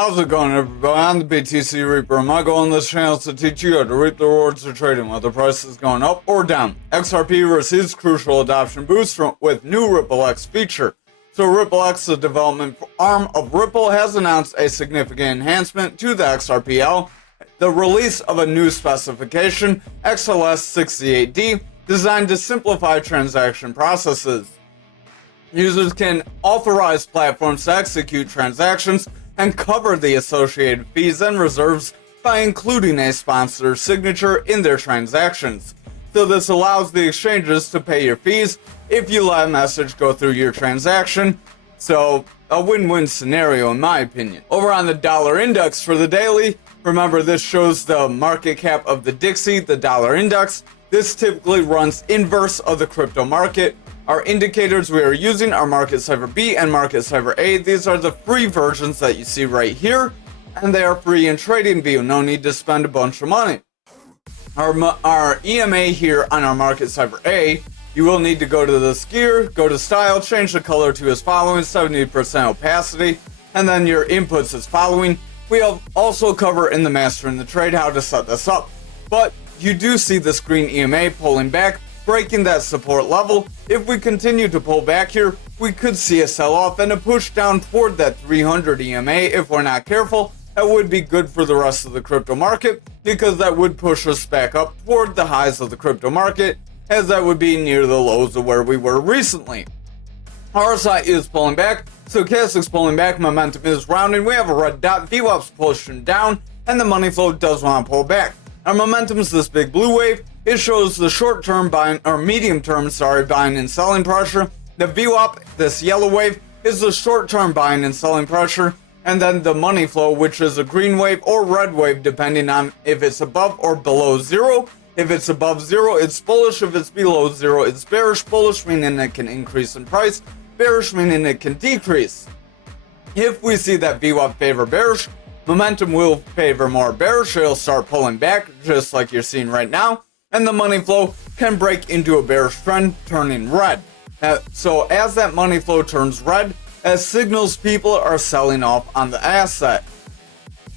How's it going, everybody? I'm the BTC Reaper. My goal on this channel is to teach you how to reap the rewards of trading, whether price is going up or down. XRP receives crucial adoption boost with new RippleX feature. So RippleX, the development arm of Ripple, has announced a significant enhancement to the XRPL, the release of a new specification, XLS68D, designed to simplify transaction processes. Users can authorize platforms to execute transactions and cover the associated fees and reserves by including a sponsor's signature in their transactions. So this allows the exchanges to pay your fees if you let a message go through your transaction. So a win-win scenario in my opinion. Over on the dollar index for the daily, remember this shows the market cap of the Dixie, the dollar index. This typically runs inverse of the crypto market. Our indicators we are using are Market Cipher B and Market Cipher A. These are the free versions that you see right here, and they are free in trading view. No need to spend a bunch of money. Our EMA here on our Market Cipher A, you will need to go to this gear, go to style, change the color to as following, 70% opacity, and then your inputs as following. We also cover in the Mastering the Trade how to set this up, but you do see this green EMA pulling back, breaking that support level. If we continue to pull back here, we could see a sell-off and a push down toward that 300 EMA. If we're not careful, that would be good for the rest of the crypto market, because that would push us back up toward the highs of the crypto market, as that would be near the lows of where we were recently. RSI is pulling back, stochastic's pulling back, momentum is rounding, we have a red dot, VWAP's pushing down, and the money flow does want to pull back. Our momentum is this big blue wave. It shows the short-term buying, or medium-term, buying and selling pressure. The VWAP, this yellow wave, is the short-term buying and selling pressure. And then the money flow, which is a green wave or red wave, depending on if it's above or below zero. If it's above zero, it's bullish. If it's below zero, it's bearish. Bullish meaning it can increase in price. Bearish meaning it can decrease. If we see that VWAP favor bearish, momentum will favor more bearish. It'll start pulling back, just like you're seeing right now. And the money flow can break into a bearish trend, turning red. So as that money flow turns red, as signals people are selling off on the asset.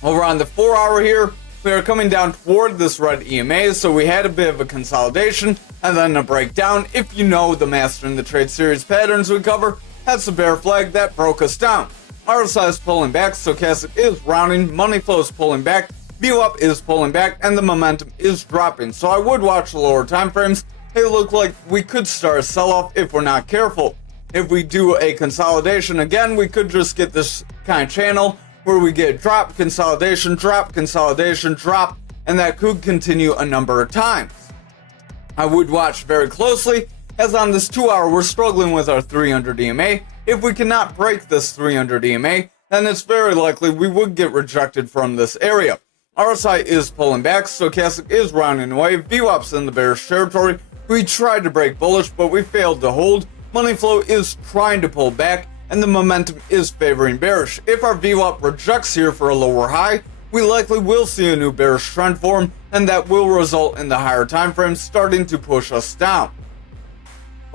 Over on the 4 hour here, we are coming down toward this red EMA, so we had a bit of a consolidation and then a breakdown. If you know the Mastering the Trade series patterns we cover, that's a bear flag that broke us down. RSI is pulling back, stochastic is rounding, money flow is pulling back, VWAP is pulling back, and the momentum is dropping. So I would watch the lower time frames. They look like we could start a sell-off if we're not careful. If we do a consolidation again, we could just get this kind of channel where we get drop, consolidation, drop, and that could continue a number of times. I would watch very closely, as on this 2 hour we're struggling with our 300 EMA. If we cannot break this 300 EMA, then it's very likely we would get rejected from this area. RSI is pulling back, stochastic is rounding away, VWAP's in the bearish territory. We tried to break bullish, but we failed to hold. Money flow is trying to pull back, and the momentum is favoring bearish. If our VWAP rejects here for a lower high, we likely will see a new bearish trend form, and that will result in the higher time frames starting to push us down.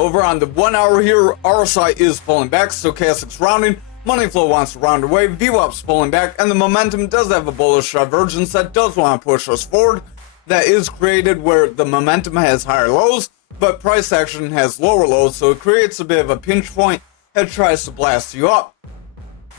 Over on the 1 hour here, RSI is pulling back, stochastic's rounding, money flow wants to round away, VWAP's pulling back, and the momentum does have a bullish divergence that does want to push us forward. That is created where the momentum has higher lows, but price action has lower lows, so it creates a bit of a pinch point that tries to blast you up.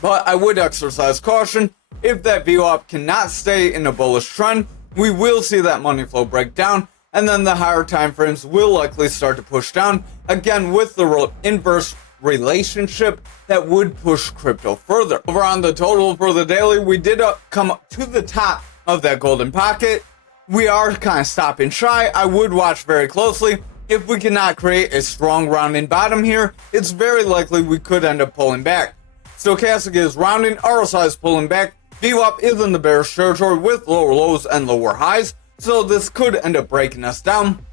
But I would exercise caution. If that VWAP cannot stay in a bullish trend, we will see that money flow break down, and then the higher time frames will likely start to push down, again with the inverse relationship that would push crypto further. Over on the total for the daily, we did come up to the top of that golden pocket. We are kind of stopping shy. I would watch very closely. If we cannot create a strong rounding bottom here, it's very likely we could end up pulling back. Stochastic is rounding, RSI is pulling back, VWAP is in the bearish territory with lower lows and lower highs, so this could end up breaking us down.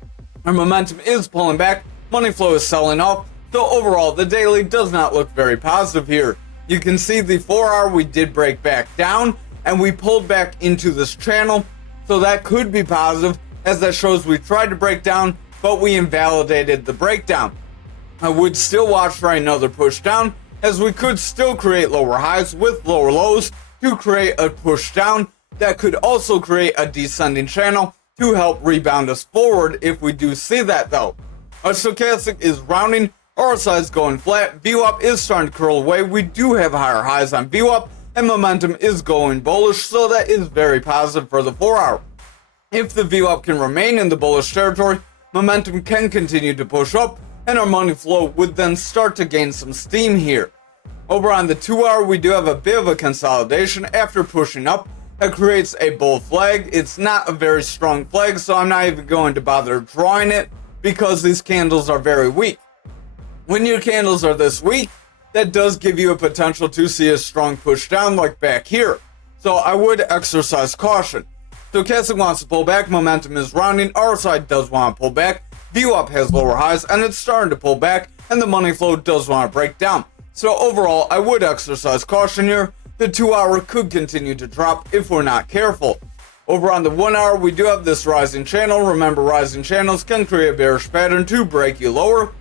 Our momentum is pulling back, money flow is selling off, so overall the daily does not look very positive here. You can see the 4 hour we did break back down, and we pulled back into this channel, so that could be positive, as that shows we tried to break down, but we invalidated the breakdown. I would still watch for another push down, as we could still create lower highs with lower lows to create a push down that could also create a descending channel to help rebound us forward if we do see that though. Our stochastic is rounding, RSI is going flat, VWAP is starting to curl away, we do have higher highs on VWAP, and momentum is going bullish, so that is very positive for the 4 hour. If the VWAP can remain in the bullish territory, momentum can continue to push up, and our money flow would then start to gain some steam here. Over on the 2 hour, we do have a bit of a consolidation after pushing up. That creates a bull flag. It's not a very strong flag, so I'm not even going to bother drawing it because these candles are very weak. When your candles are this weak, that does give you a potential to see a strong push down like back here. So I would exercise caution. Stochastic wants to pull back, momentum is rounding, RSI does want to pull back, VWAP has lower highs, and it's starting to pull back, and the money flow does want to break down. So overall, I would exercise caution here. The 2 hour could continue to drop if we're not careful. Over on the 1 hour, we do have this rising channel. Remember, rising channels can create a bearish pattern to break you lower.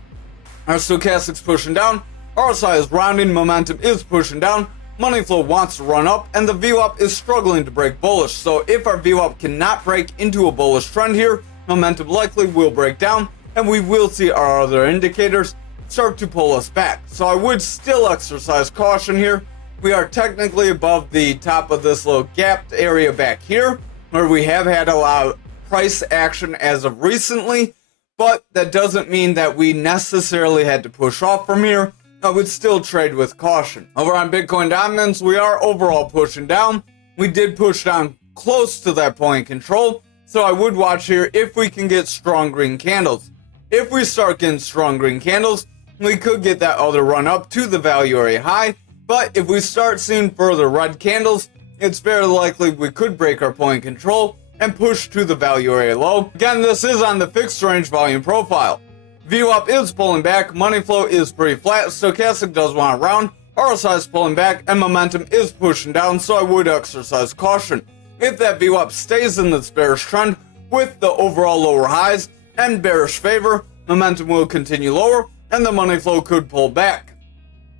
Our stochastic's pushing down, RSI is rounding, momentum is pushing down, money flow wants to run up, and the VWAP is struggling to break bullish. So if our VWAP cannot break into a bullish trend here, momentum likely will break down, and we will see our other indicators start to pull us back. So I would still exercise caution here. We are technically above the top of this little gapped area back here, where we have had a lot of price action as of recently, but that doesn't mean that we necessarily had to push off from here. I would still trade with caution. Over on Bitcoin dominance, we are overall pushing down. We did push down close to that point control, so I would watch here if we can get strong green candles. If we start getting strong green candles, we could get that other run up to the value area high. But if we start seeing further red candles, it's very likely we could break our point control and push to the value area low. Again, this is on the fixed range volume profile. VWAP is pulling back, money flow is pretty flat, stochastic does want to round, RSI is pulling back, and momentum is pushing down, so I would exercise caution. If that VWAP stays in this bearish trend with the overall lower highs and bearish favor, momentum will continue lower, and the money flow could pull back.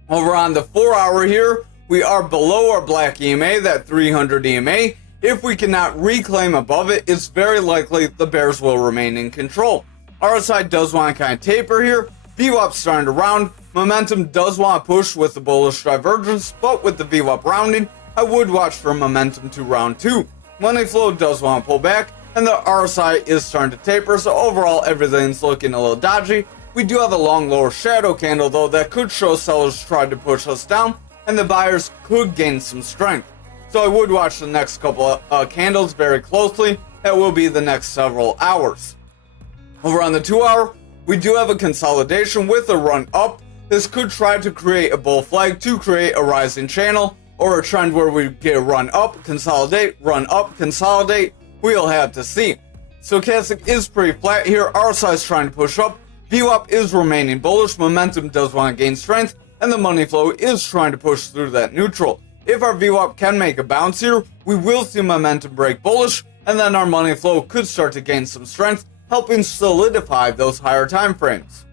Over on the 4 hour here, we are below our black EMA, that 300 EMA. If we cannot reclaim above it, it's very likely the bears will remain in control. RSI does want to kind of taper here. VWAP starting to round. Momentum does want to push with the bullish divergence, but with the VWAP rounding, I would watch for momentum to round 2. Money flow does want to pull back, and the RSI is starting to taper, so overall everything's looking a little dodgy. We do have a long lower shadow candle though that could show sellers tried to push us down, and the buyers could gain some strength. So I would watch the next couple of candles very closely. That will be the next several hours. Over on the 2 hour, we do have a consolidation with a run up. This could try to create a bull flag to create a rising channel, or a trend where we get a run up, consolidate, run up, consolidate. We'll have to see. Stochastic is pretty flat here. RSI is trying to push up. VWAP is remaining bullish, momentum does want to gain strength, and the money flow is trying to push through that neutral. If our VWAP can make a bounce here, we will see momentum break bullish, and then our money flow could start to gain some strength, helping solidify those higher time frames.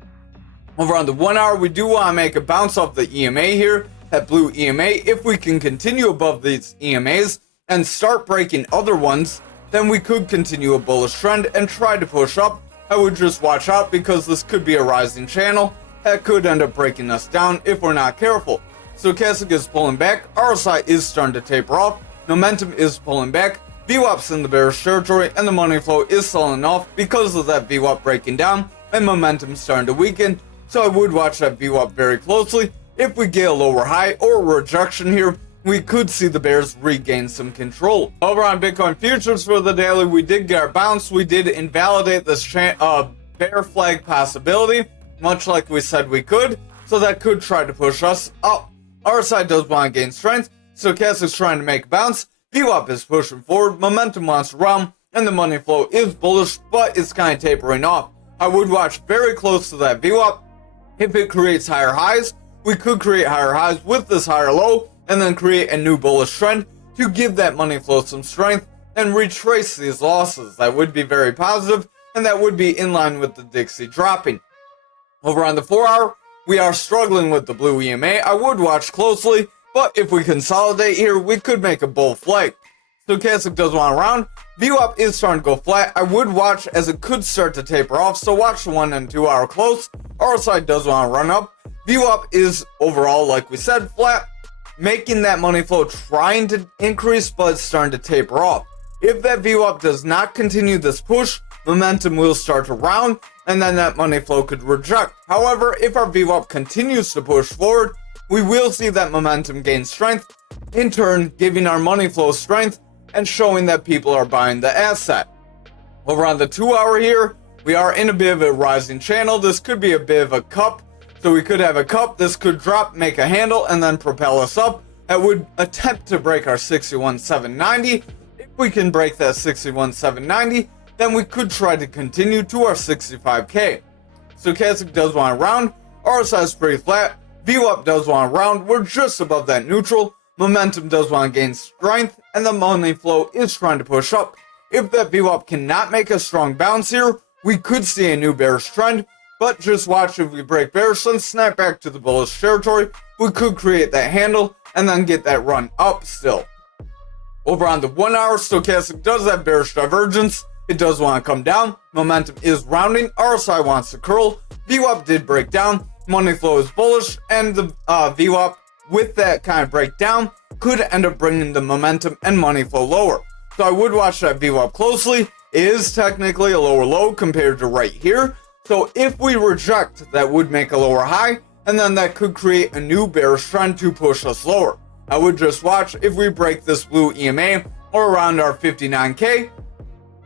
Over on the 1 hour, we do want to make a bounce off the EMA here, that blue EMA. If we can continue above these EMAs and start breaking other ones, then we could continue a bullish trend and try to push up. I would just watch out because this could be a rising channel that could end up breaking us down if we're not careful. Stochastic is pulling back, RSI is starting to taper off, momentum is pulling back, VWAP's in the bearish territory, and the money flow is selling off because of that VWAP breaking down and momentum starting to weaken. So I would watch that VWAP very closely. If we get a lower high or a rejection here, we could see the bears regain some control. Over on Bitcoin futures for the daily, we did get our bounce. We did invalidate this bear flag possibility, much like we said we could. So that could try to push us up. RSI does want to gain strength. Stochastic's trying to make a bounce. VWAP is pushing forward. Momentum wants to round, and the money flow is bullish, but it's kind of tapering off. I would watch very close to that VWAP. If it creates higher highs, we could create higher highs with this higher low, and then create a new bullish trend to give that money flow some strength and retrace these losses. That would be very positive, and that would be in line with the Dixie dropping. Over on the 4 hour, we are struggling with the blue EMA. I would watch closely. but if we consolidate here, we could make a bull flag. Stochastic does want a round. VWAP is starting to go flat. I would watch as it could start to taper off, so watch the 1 and 2 hour close. RSI does want to run up. VWAP is overall, like we said, flat, making that money flow trying to increase, but it's starting to taper off. If that VWAP does not continue this push, momentum will start to round, and then that money flow could reject. However, if our VWAP continues to push forward, we will see that momentum gain strength, in turn giving our money flow strength and showing that people are buying the asset. Over on the 2 hour here, we are in a bit of a rising channel. This could be a bit of a cup. So we could have a cup, this could drop, make a handle, and then propel us up. It would attempt to break our 61,790. If we can break that 61,790, then we could try to continue to our 65K. Stochastic does want a round. RSI is pretty flat. VWAP does want a round. We're just above that neutral. Momentum does want to gain strength, and the money flow is trying to push up. If that VWAP cannot make a strong bounce here, we could see a new bearish trend, but just watch if we break bearish and snap back to the bullish territory, we could create that handle and then get that run up still. Over on the 1 hour, Stochastic does have bearish divergence. It does want to come down. Momentum is rounding. RSI wants to curl. VWAP did break down. Money flow is bullish, and the VWAP with that kind of breakdown could end up bringing the momentum and money flow lower. So I would watch that VWAP closely. It is technically a lower low compared to right here. So if we reject, that would make a lower high, and then that could create a new bearish trend to push us lower. I would just watch if we break this blue EMA or around our 59K.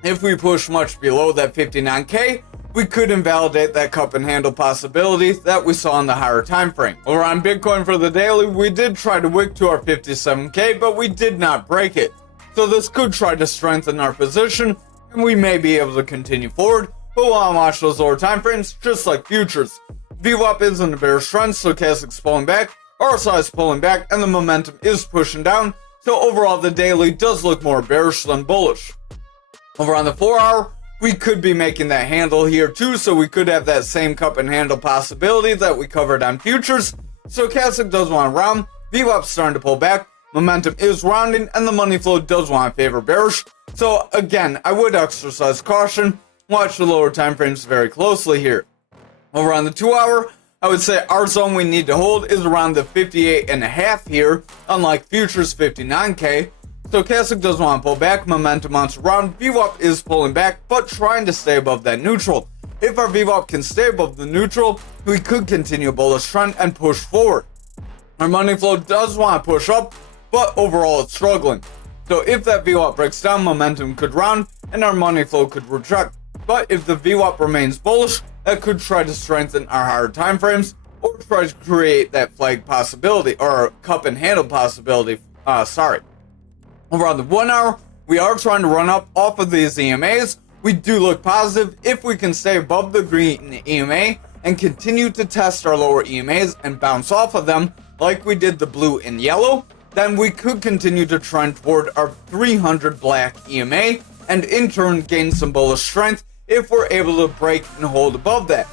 If we push much below that 59K, we could invalidate that cup and handle possibility that we saw in the higher time frame. Over on Bitcoin for the daily, we did try to wick to our 57K, but we did not break it. So this could try to strengthen our position, and we may be able to continue forward, but we'll watch those lower time frames, just like futures. VWAP is in the bearish trend, Stochastic's pulling back, RSI is pulling back, and the momentum is pushing down, so overall the daily does look more bearish than bullish. Over on the 4 hour, we could be making that handle here too, so we could have that same cup and handle possibility that we covered on futures. Stochastic does want to round, VWAP's starting to pull back, momentum is rounding, and the money flow does want to favor bearish. So again, I would exercise caution, watch the lower time frames very closely here. Over on the 2 hour, I would say our zone we need to hold is around the 58.5 here, unlike futures 59K. Stochastic does want to pull back, momentum wants to round, VWAP is pulling back, but trying to stay above that neutral. If our VWAP can stay above the neutral, we could continue a bullish trend and push forward. Our money flow does want to push up, but overall it's struggling. So if that VWAP breaks down, momentum could round, and our money flow could reject. But if the VWAP remains bullish, that could try to strengthen our higher time frames, or try to create that flag possibility, or cup and handle possibility, Over on the 1 hour, we are trying to run up off of these EMAs. We do look positive if we can stay above the green EMA and continue to test our lower EMAs and bounce off of them like we did the blue and yellow, then we could continue to trend toward our 300 black EMA and in turn gain some bullish strength if we're able to break and hold above that.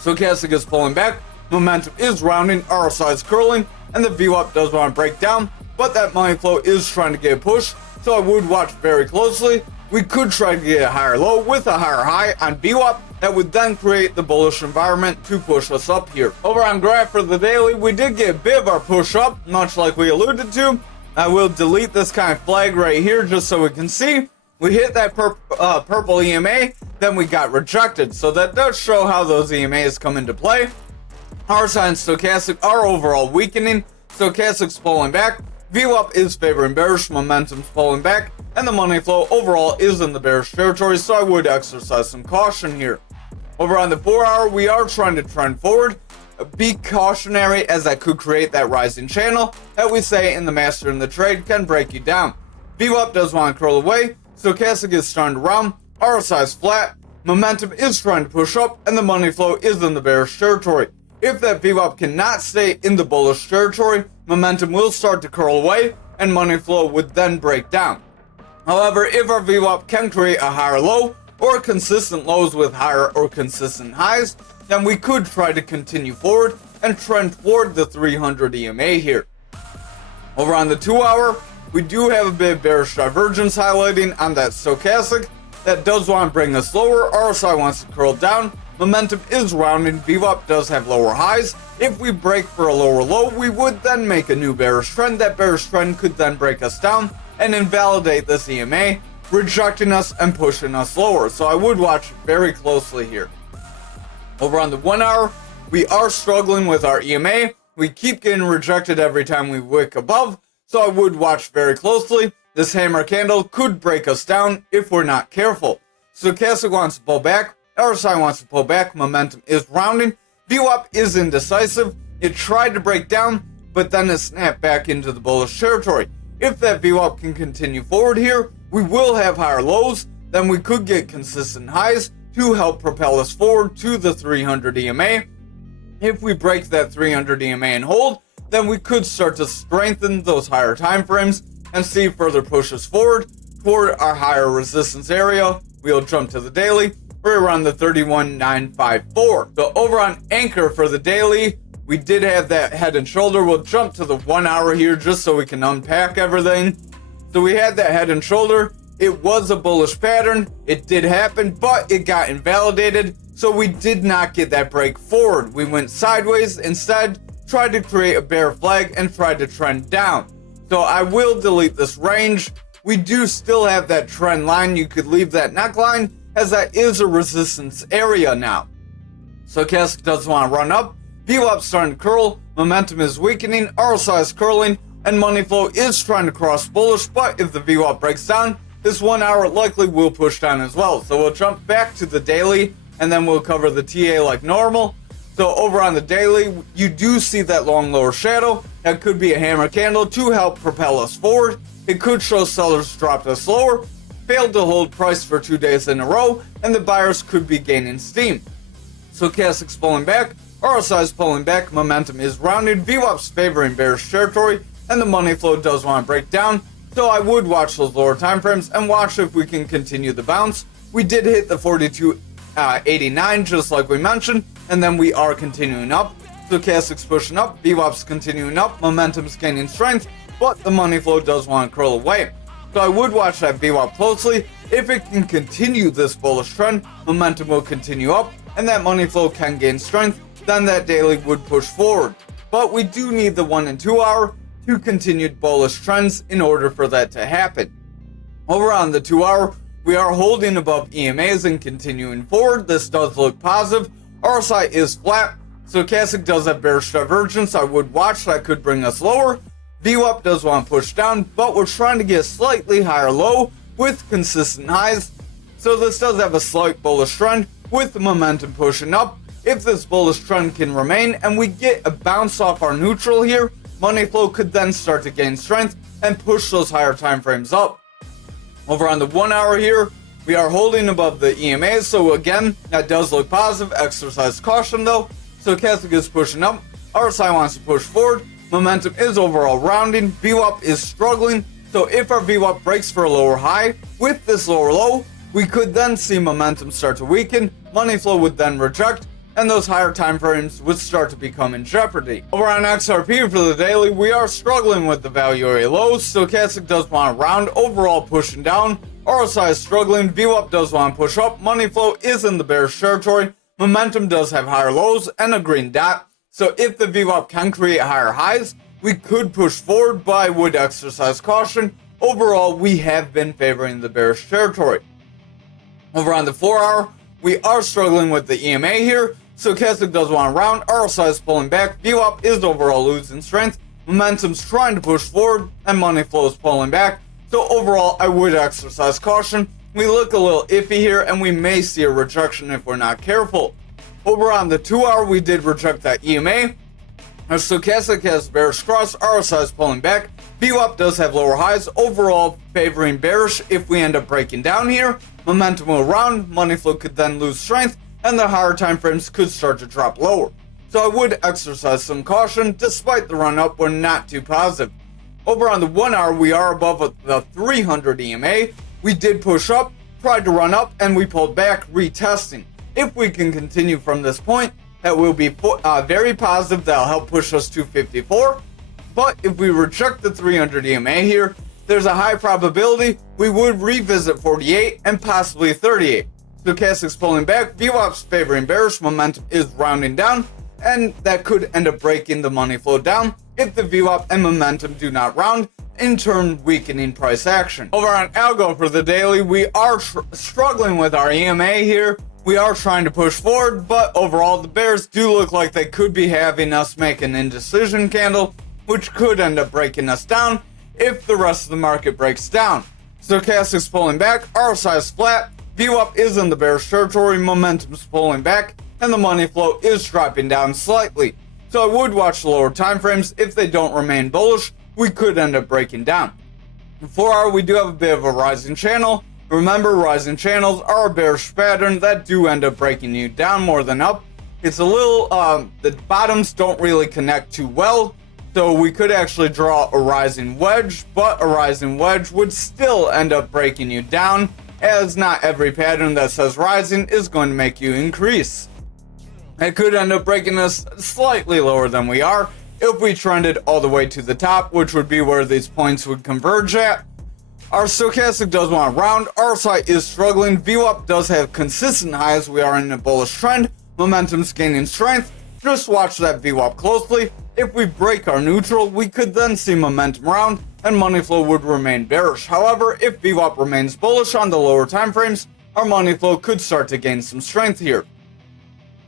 Stochastic is pulling back, momentum is rounding, RSI is curling, and the VWAP does want to break down, but that money flow is trying to get a push, so I would watch very closely. We could try to get a higher low with a higher high on VWAP that would then create the bullish environment to push us up here. Over on graph for the daily, we did get a bit of our push up, much like we alluded to. I will delete this kind of flag right here just so we can see. We hit that purple EMA, then we got rejected, so that does show how those EMAs come into play. RSI and Stochastic are overall weakening, Stochastic's pulling back, VWAP is favoring bearish, momentum's pulling back, and the money flow overall is in the bearish territory, so I would exercise some caution here. Over on the 4 hour, we are trying to trend forward. Be cautionary, as that could create that rising channel that we say in the master in the trade can break you down. VWAP does want to curl away, Stochastic is starting to round, RSI is flat, momentum is trying to push up, and the money flow is in the bearish territory. If that VWAP cannot stay in the bullish territory, momentum will start to curl away, and money flow would then break down. However, if our VWAP can create a higher low, or consistent lows with higher or consistent highs, then we could try to continue forward and trend toward the 300 EMA here. Over on the 2 hour, we do have a bit of bearish divergence highlighting on that stochastic. That does want to bring us lower. RSI wants to curl down. Momentum is rounding. VWAP does have lower highs. If we break for a lower low, we would then make a new bearish trend. That bearish trend could then break us down and invalidate this EMA, rejecting us and pushing us lower. So I would watch very closely here. Over on the 1 hour, we are struggling with our EMA. We keep getting rejected every time we wick above. So I would watch very closely. This hammer candle could break us down if we're not careful. Stochastic wants to pull back. RSI wants to pull back. Momentum is rounding. VWAP is indecisive. It tried to break down, but then it snapped back into the bullish territory. If that VWAP can continue forward here, we will have higher lows. Then we could get consistent highs to help propel us forward to the 300 EMA. If we break that 300 EMA and hold, then we could start to strengthen those higher time frames and see further pushes forward toward our higher resistance area. We'll jump to the daily. We're around the 31,954. So over on ankr for the daily, we did have that head and shoulder. We'll jump to the 1 hour here just so we can unpack everything. So we had that head and shoulder. It was a bullish pattern. It did happen, but it got invalidated. So we did not get that break forward. We went sideways instead, tried to create a bear flag and tried to trend down. So I will delete this range. We do still have that trend line. You could leave that neckline as that is a resistance area now. Stochastic does want to run up. VWAP starting to curl. Momentum is weakening. RSI is curling. And money flow is trying to cross bullish. But if the VWAP breaks down, this 1 hour likely will push down as well. So we'll jump back to the daily and then we'll cover the TA like normal. So over on the daily, you do see that long lower shadow. That could be a hammer candle to help propel us forward. It could show sellers dropped us lower, failed to hold price for 2 days in a row, and the buyers could be gaining steam. Stochastic's pulling back, RSI is pulling back, momentum is rounded, VWAP's favoring bearish territory, and the money flow does want to break down. So I would watch those lower time frames and watch if we can continue the bounce. We did hit the 42.89 just like we mentioned, and then we are continuing up. Stochastic's pushing up, VWAP's continuing up, momentum's gaining strength, but the money flow does want to curl away. So I would watch that VWAP closely. If it can continue this bullish trend, momentum will continue up, and that money flow can gain strength, then that daily would push forward. But we do need the 1 and 2 hour to continued bullish trends in order for that to happen. Over on the 2 hour, we are holding above EMAs and continuing forward. This does look positive. RSI is flat. Stochastic does have bearish divergence. I would watch. That could bring us lower. VWAP does want to push down, but we're trying to get a slightly higher low with consistent highs. So this does have a slight bullish trend with the momentum pushing up. If this bullish trend can remain and we get a bounce off our neutral here, money flow could then start to gain strength and push those higher time frames up. Over on the 1 hour here, we are holding above the EMAs. So again, that does look positive. Exercise caution though. Stochastic is pushing up. RSI wants to push forward. Momentum is overall rounding. VWAP is struggling. So if our VWAP breaks for a lower high with this lower low, we could then see momentum start to weaken. Money flow would then reject, and those higher time frames would start to become in jeopardy. Over on XRP for the daily, we are struggling with the value area lows. Stochastic does want to round, overall pushing down. RSI is struggling. VWAP does want to push up. Money flow is in the bearish territory. Momentum does have higher lows and a green dot. So if the VWAP can create higher highs, we could push forward, but I would exercise caution. Overall, we have been favoring the bearish territory. Over on the 4 hour, we are struggling with the EMA here. Stochastic does want to round. RSI is pulling back. VWAP is overall losing strength. Momentum's trying to push forward, and money flow is pulling back. So overall, I would exercise caution. We look a little iffy here, and we may see a rejection if we're not careful. Over on the 2 hour, we did reject that EMA. Our Stochastic has bearish cross. RSI is pulling back. VWAP does have lower highs. Overall, favoring bearish if we end up breaking down here. Momentum will round. Money flow could then lose strength, and the higher time frames could start to drop lower. So I would exercise some caution. Despite the run up, we're not too positive. Over on the 1 hour, we are above the 300 EMA. We did push up, tried to run up, and we pulled back, retesting. If we can continue from this point, that will be very positive. That'll help push us to 54. but if we reject the 300 EMA here, there's a high probability we would revisit 48 and possibly 38. Stochastics pulling back, VWAP's favoring bearish, momentum is rounding down, and that could end up breaking the money flow down if the VWAP and momentum do not round, in turn weakening price action. Over on algo for the daily, we are struggling with our EMA here. We are trying to push forward, but overall the bears do look like they could be having us make an indecision candle, which could end up breaking us down if the rest of the market breaks down. Stochastics pulling back, RSI is flat, VWAP is in the bearish territory, momentum's pulling back, and the money flow is dropping down slightly. So I would watch the lower time frames. If they don't remain bullish, we could end up breaking down. In 4 hour, we do have a bit of a rising channel. Remember, rising channels are a bearish pattern that do end up breaking you down more than up. It's a little, the bottoms don't really connect too well, so we could actually draw a rising wedge, but a rising wedge would still end up breaking you down, as not every pattern that says rising is going to make you increase. It could end up breaking us slightly lower than we are if we trended all the way to the top, which would be where these points would converge at. Our stochastic does want to round, RSI is struggling, VWAP does have consistent highs, we are in a bullish trend, momentum's gaining strength, just watch that VWAP closely. If we break our neutral, we could then see momentum round and money flow would remain bearish. However, if VWAP remains bullish on the lower time frames, our money flow could start to gain some strength here.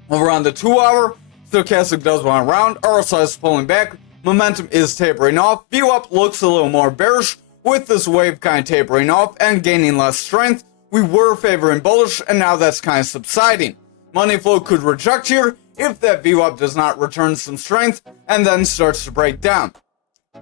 Over on the 2 hour, stochastic does want to round, RSI is pulling back, momentum is tapering off, VWAP looks a little more bearish with this wave kind of tapering off and gaining less strength. We were favoring bullish and now that's kind of subsiding. Money flow could reject here if that VWAP does not return some strength and then starts to break down.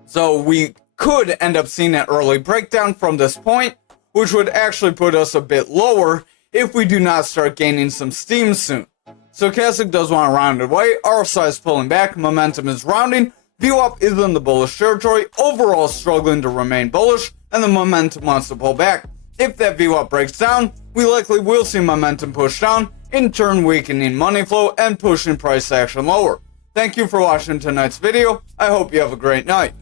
So we could end up seeing an early breakdown from this point, which would actually put us a bit lower if we do not start gaining some steam soon. Stochastic does want to round away, RSI is pulling back, momentum is rounding, VWAP is in the bullish territory, overall struggling to remain bullish, and the momentum wants to pull back. If that VWAP breaks down, we likely will see momentum push down, in turn weakening money flow and pushing price action lower. Thank you for watching tonight's video. I hope you have a great night.